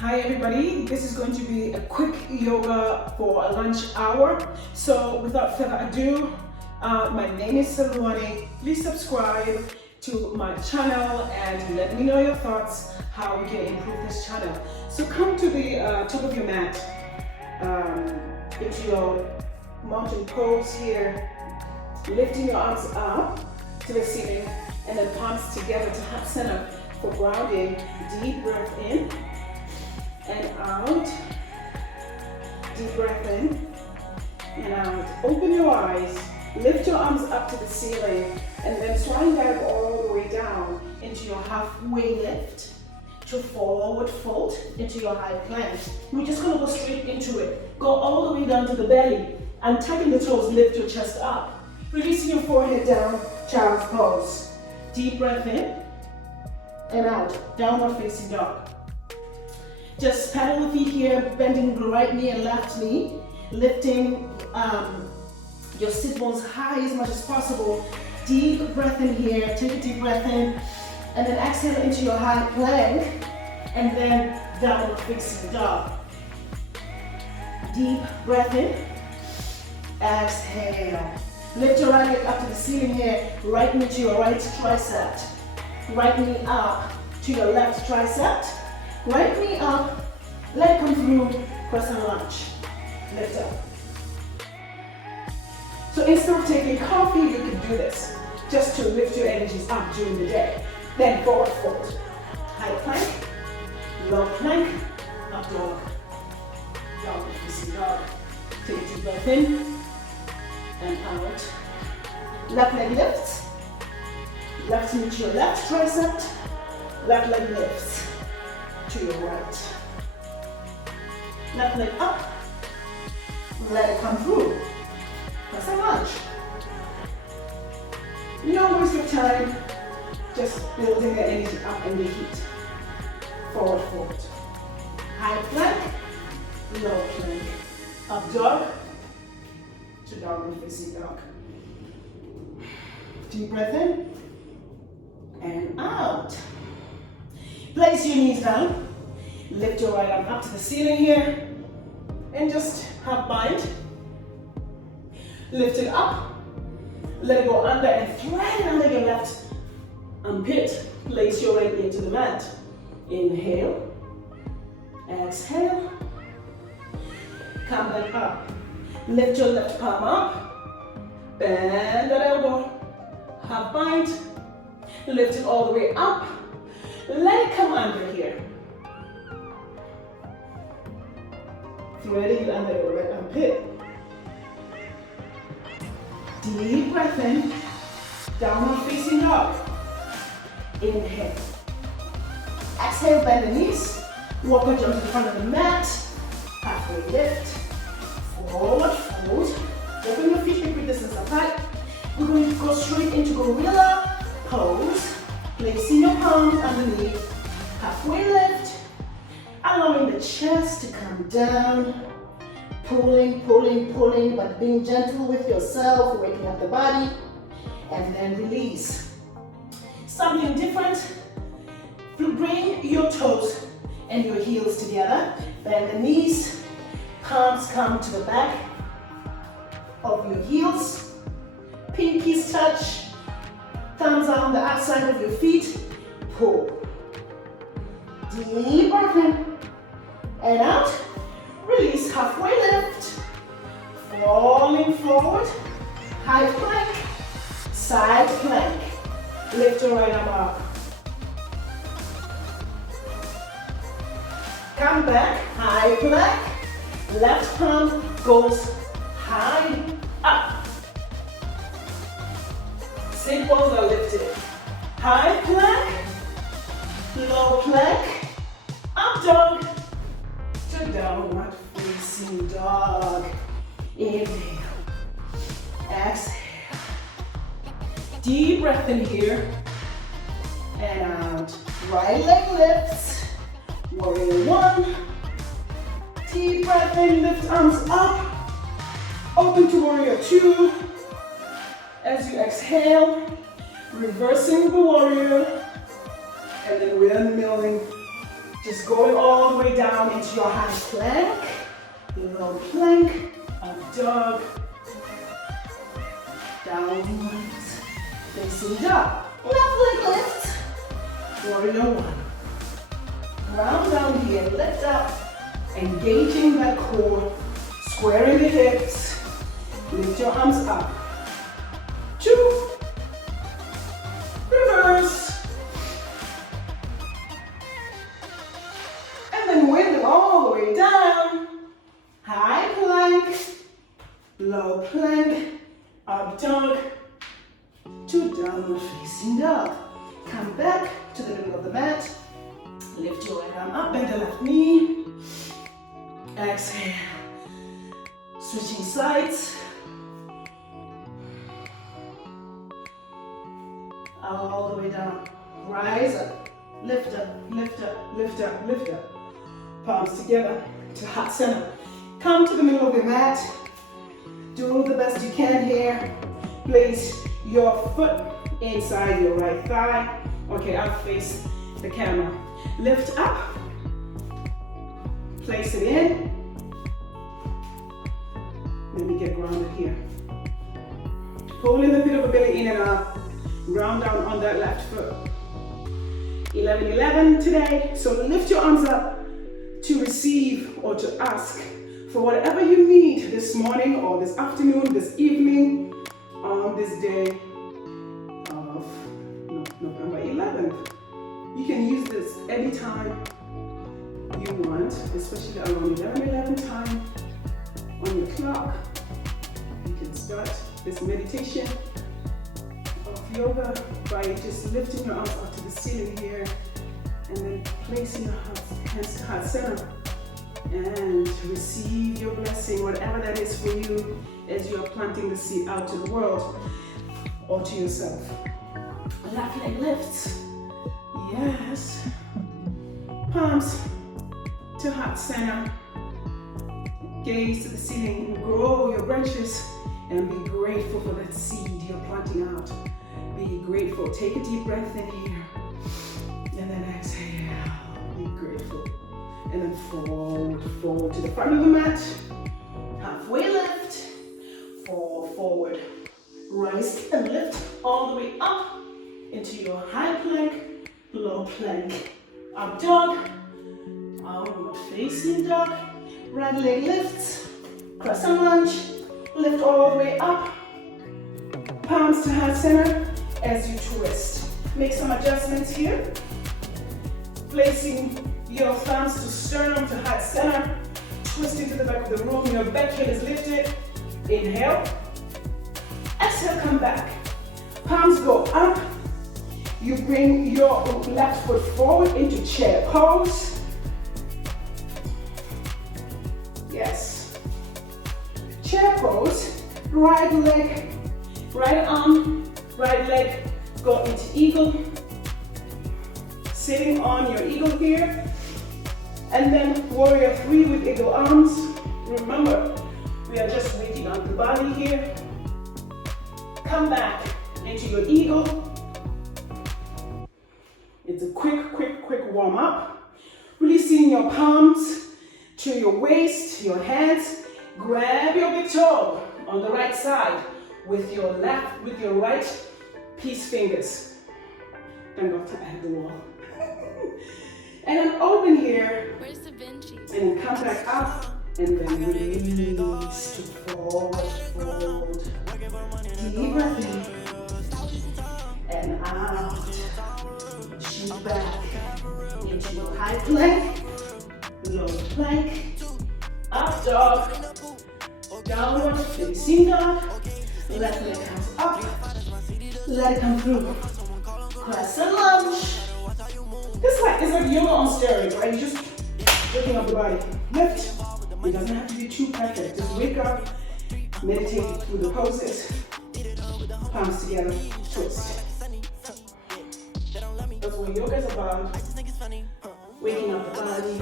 Hi everybody, this is going to be a quick yoga for a lunch hour. So without further ado, my name is Selloane. Please subscribe to my channel and let me know your thoughts, how we can improve this channel. So come to the top of your mat, into your mountain pose here, lifting your arms up to the ceiling and then palms together to heart center for grounding. Deep breath in and out. Deep breath in and out. Open your eyes. Lift your arms up to the ceiling and then slide that all the way down into your halfway lift to forward fold into your high plank. We're just going to go straight into it. Go all the way down to the belly and tucking the toes, lift your chest up. Releasing your forehead down, child's pose. Deep breath in and out. Downward facing dog. Just paddle the feet here, bending the right knee and left knee, lifting your sit bones high as much as possible. Deep breath in here, take a deep breath in, and then exhale into your high plank, and then downward facing dog. Deep breath in, exhale. Lift your right leg up to the ceiling here, right knee to your right tricep, right knee up to your left tricep. Right knee up, leg come through, crescent lunge, lift up. So instead of taking coffee, you can do this, just to lift your energies up during the day. Then forward fold, high plank, low plank, up dog, downward facing dog. Take a deep breath in and out. Left leg lifts, left knee to your left tricep, left leg lifts to your right. Left leg up, let it come through. That's a lunge. No waste of time, just building the energy up and the heat. Forward fold. High plank, low plank. Up dog to downward facing dog. Deep breath in and out. Place your knees down, lift your right arm up to the ceiling here, and just have bind. Lift it up, let it go under and thread under your left armpit. Place your right knee to the mat. Inhale, exhale, come back up. Lift your left palm up, bend that elbow, have bind, lift it all the way up. Let it come under here. Threading it under your right armpit. Deep breath in, downward facing dog. Inhale. Exhale, bend the knees. Walk or jump to the front of the mat. Halfway lift. Forward fold. Open your feet hip distance apart. We're going to go straight into gorilla pose. Placing your palms underneath, halfway lift, allowing the chest to come down, pulling, pulling, pulling, but being gentle with yourself, waking up the body, and then release. Something different, bring your toes and your heels together, bend the knees, palms come to the back of your heels, pinkies touch, thumbs are on the outside of your feet, pull. Deep breath in and out. Release, halfway lift. Falling forward. High plank, side plank. Lift your right arm up. Come back, high plank. Left palm goes high up. Sit bones are lifted. High plank, low plank, up dog to downward facing dog. Inhale, exhale. Deep breath in here and out. Right leg lifts. Warrior one. Deep breath in, lift arms up. Open to warrior two. As you exhale, reversing the warrior, and then windmilling Just going all the way down into your high plank, low plank, up dog, downwards, facing dog. Left leg lift, warrior one. Round down here, lift up, engaging that core, squaring the hips, lift your arms up. 2, reverse, and then wiggle all the way down, high plank, low plank, up dog, to downward facing dog. Come back to the middle of the mat, lift your right arm up, bend the left knee, exhale, switching sides, all the way down, rise up, lift up, lift up, lift up, lift up, palms together to heart center. Come to the middle of the mat, do the best you can here, place your foot inside your right thigh. Okay, I'll face the camera. Lift up, place it in. Let me get grounded here. Pulling the pit of the belly in and out. Ground down on that left foot. 11-11 today. So lift your arms up to receive or to ask for whatever you need this morning or this afternoon, this evening, on this day of November 11th. You can use this anytime you want, especially around 11 time on your clock. You can start this meditation of yoga by just lifting your arms up to the ceiling here and then placing your hands to heart center and receive your blessing, whatever that is for you, as you are planting the seed out to the world or to yourself. Left leg lifts. Yes. Palms to heart center. Gaze to the ceiling. Grow your branches and be grateful for that seed you're planting out. Be grateful. Take a deep breath in here. And then exhale. Be grateful. And then forward to the front of the mat. Halfway lift. Forward. Rise and lift all the way up into your high plank, low plank. Up dog, outward facing dog. Right leg lifts, crescent lunge, lift all the way up. Palms to heart center as you twist. Make some adjustments here. Placing your thumbs to sternum to heart center. Twisting to the back of the room. Your back heel is lifted. Inhale. Exhale, come back. Palms go up. You bring your left foot forward into chair pose. Yes. Chair pose. Right leg, right arm, right leg go into eagle. Sitting on your eagle here. And then warrior 3 with eagle arms. Remember, we are just waking up the body here. Come back into your eagle. It's a quick warm up. Releasing your palms to your waist, your hands. Grab your big toe on the right side with your right peace fingers. Thank God I have the wall. And then open here. And then come back up. And then release to fold. Deep breath in. And out. Shoot back into your high plank, low plank, up dog, downward facing dog. Left leg comes up, let it come through. Crescent lunge. It's like yoga on steroids, right? You're just waking up the body. Lift. It doesn't have to be too perfect. Just wake up, meditate through the poses. Palms together, twist. That's what yoga is about. Waking up the body.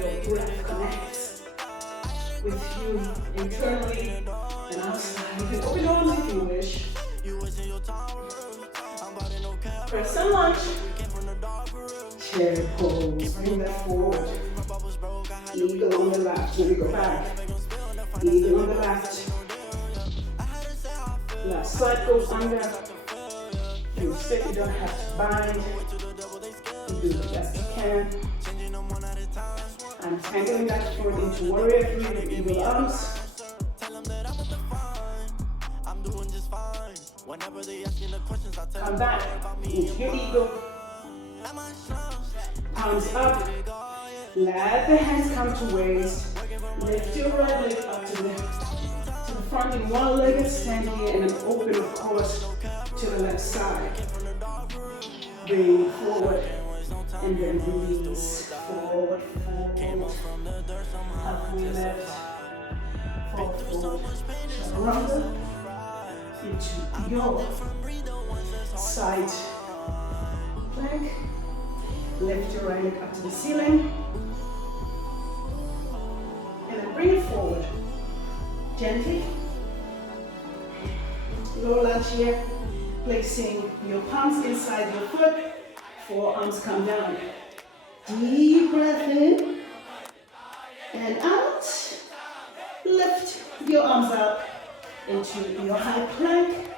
Your breath connects with you internally and outside. You can open your arms if you wish. Press and lunge. chair pose. Bring that forward. Eagle on the left. Here we go back. Eagle on the left. Left side goes under. You sit, you don't have to bind. You do the best you can. I'm tangling that forward into warrior three with eagle arms. Come back into your eagle. Palms up. Let the hands come to waist. Lift your right leg up to the front in one-legged stand here, and then open, of course, to the left side. Bring forward, and then release. Forward, forward. Up and left. Forward. Chaturanga. Into your side plank. Lift your right leg up to the ceiling. And then bring it forward. Gently. Low lunge here. Placing your palms inside your foot. Forearms come down. Deep breath in. And out. Lift your arms up into your high plank.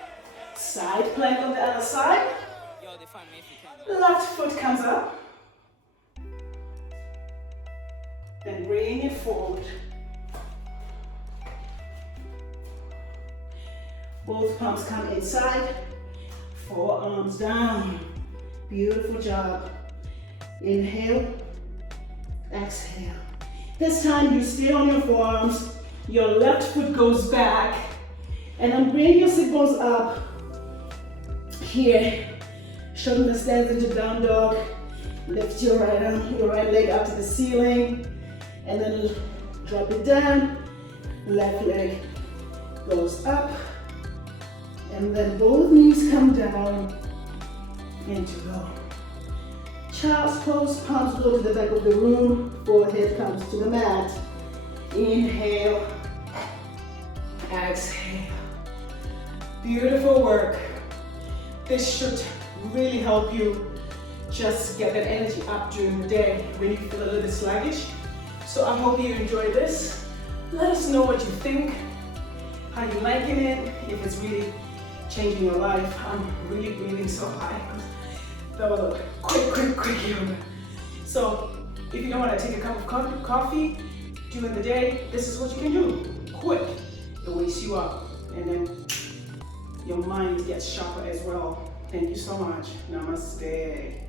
Side plank on the other side. Left foot comes up. And bring it forward. Both palms come inside. Forearms down. Beautiful job. Inhale. Exhale. This time you stay on your forearms. Your left foot goes back. And then bring your sit bones up. Here. Shoulder stands into down dog. Lift your right arm, your right leg up to the ceiling. And then drop it down. Left leg goes up. And then both knees come down into go. Child's pose, palms go to the back of the room. Forehead comes to the mat. Inhale. Exhale. Beautiful work. This should really help you just get that energy up during the day when you feel a little bit sluggish. So I hope you enjoy this. Let us know what you think, how you're liking it, if it's really changing your life. I'm really breathing so high. That was a quick yoga. So if you don't want to take a cup of coffee during the day, this is what you can do. Quick. It wakes you up, and then your mind gets sharper as well. Thank you so much. Namaste.